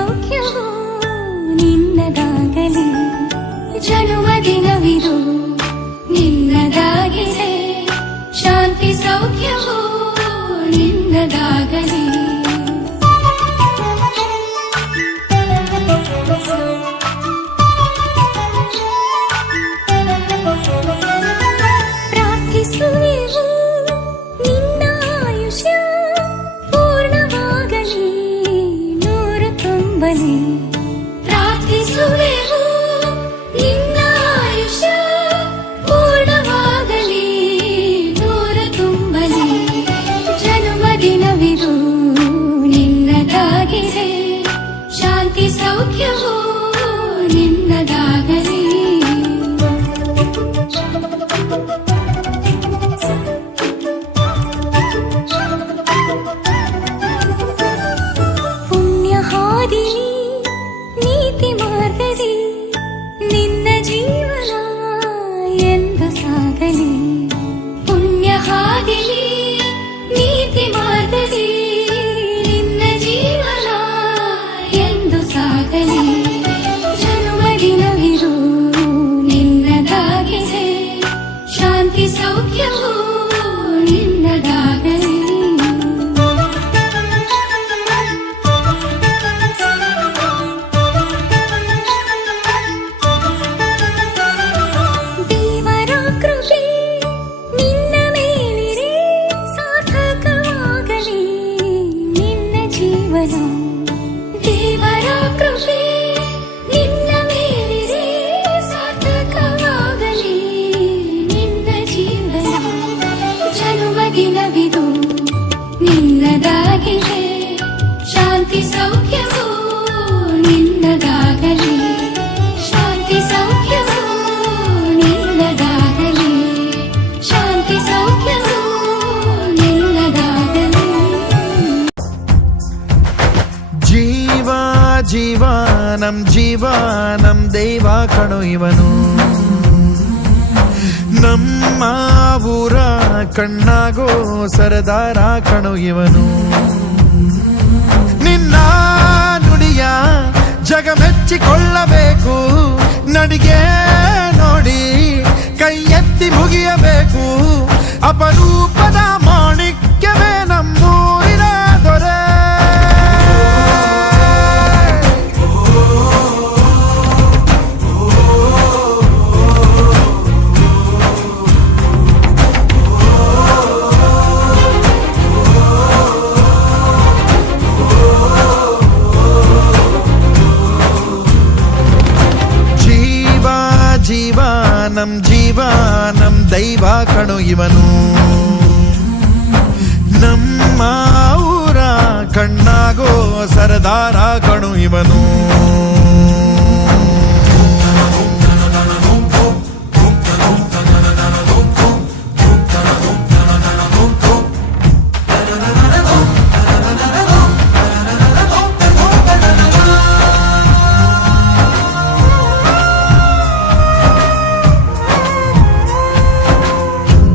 ಸೌಖ್ಯವೂ ನಿನ್ನದಾಗಲಿ, ಜನ್ಮದಿನವಿದು ನಿನ್ನದಾಗಿದೆ, ಶಾಂತಿ ಸೌಖ್ಯವೂ ನಿನ್ನದಾಗಲಿ. ಪ್ರಾರ್ಥಿಸುವೆವು ನಿನ್ನ ಆಯುಷ್ಯ ಪೂರ್ಣವಾಗಲಿ, ನೂರು ತುಂಬಲಿ. ಪ್ರಾರ್ಥಿಸುವೆವು ನಿನ್ನ ಆಯುಷ್ಯ ಪೂರ್ಣವಾಗಲಿ, ನೂರು ತುಂಬಲಿ. ಜನ್ಮದಿನವಿದು ನಿನ್ನದಾಗಿದೆ, ಶಾಂತಿ ಸೌಖ್ಯವೂ ನಿನ್ನದಾಗಲಿ. ಪುಣ್ಯ ಹಾದಿಲಿ ನೀತಿ ಮಾರ್ಗದಿ ನಿನ್ನ ಜೀವನ ಎಂದು ಸಾಗಲಿ. ಪುಣ್ಯ ಹಾದಿಲಿ ನೀತಿ ಮಾರ್ಗದಿ ನಿನ್ನ ಜೀವನ ಎಂದು ಸಾಗಲಿ. ಜನ್ಮದಿನವಿದು ನಿನ್ನದಾಗಿದೆ, ಶಾಂತಿ ಸೌಖ್ಯವೂ ನಿನ್ನದಾಗಲಿ. ದೇವರ ಕೃಪೆ ನಿನ್ನ ಮೇಲಿರೆ ಸಾರ್ಥಕವಾಗಲಿ ನಿನ್ನ ಜೀವನ. ದೇವರ ಕೃಪೆ ನಿನ್ನ ಮೇಲಿರೆ ಸಾರ್ಥಕವಾಗಲಿ ನಿನ್ನ ಜೀವನ. ಜನ್ಮದಿನವಿದು ನಿನ್ನದಾಗಿದೆ, ಶಾಂತಿ ಸೌಖ್ಯವೂ ನಿನ್ನದಾಗಲಿ, ಶಾಂತಿ ಸೌಖ್ಯವೂ ನಿನ್ನದಾಗಲಿ, ಶಾಂತಿ ಸೌಖ್ಯವೂ ನಿನ್ನದಾಗಲಿ. ಜೀವ ಜೀವ ನಮ್ ದೈವ ಕಣೋ ಇವನು, ನಮ್ಮ ಊರ ಕಣ್ಣಾಗೋ ಸರದಾರ ಕಣೋ ಇವನು. ನಿನ್ನ ನುಡಿಯ ಜಗ ಮೆಚ್ಚಿಕೊಳ್ಳಬೇಕು, ನಡಿಗೆ ನೋಡಿ ಕೈ ಎತ್ತಿ ಮುಗಿಯಬೇಕು. ಅಪರೂಪದ ಮಾಣಿಕ್ಯವೇ ನಮ್ಮೂರಿನ ದೊರೆ. ಜೀವ ನಮ್ ದೈವ ಕಣೋ ಇವನು, ನಮ್ಮ ಊರ ಕಣ್ಣಾಗೋ ಸರದಾರ ಕಣೋ ಇವನು.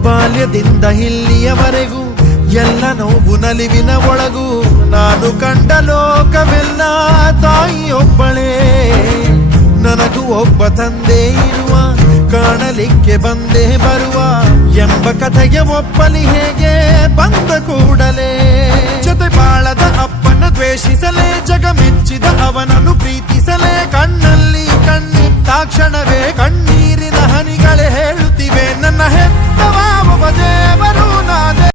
ಬಾಲ್ಯದಿಂದ ಇಲ್ಲಿಯವರೆಗೂ ಎಲ್ಲ ನೋವು ನಲಿವಿನ ಒಳಗೂ ನಾನು ಕಂಡ ಲೋಕವೆಲ್ಲ ತಾಯಿಯೊಬ್ಬಳೇ. ನನಗೂ ಒಬ್ಬ ತಂದೆ ಇರುವ, ಕಾಣಲಿಕ್ಕೆ ಬಂದೇ ಬರುವ ಎಂಬ ಕಥೆಗೆ ಒಪ್ಪಲಿ ಹೇಗೆ ಬಂದ ಕೂಡಲೇ. ಜೊತೆ ಬಾಳದ ಅಪ್ಪನ ದ್ವೇಷಿಸಲೇ, ಜಗ ಮೆಚ್ಚಿದ ಅವನನ್ನು ಪ್ರೀತಿಸಲೇ, ಕಣ್ಣಲ್ಲಿ ಕಣ್ಣಿಟ್ಟಾಕ್ಷಣವೇ ಕಣ್ಣಿ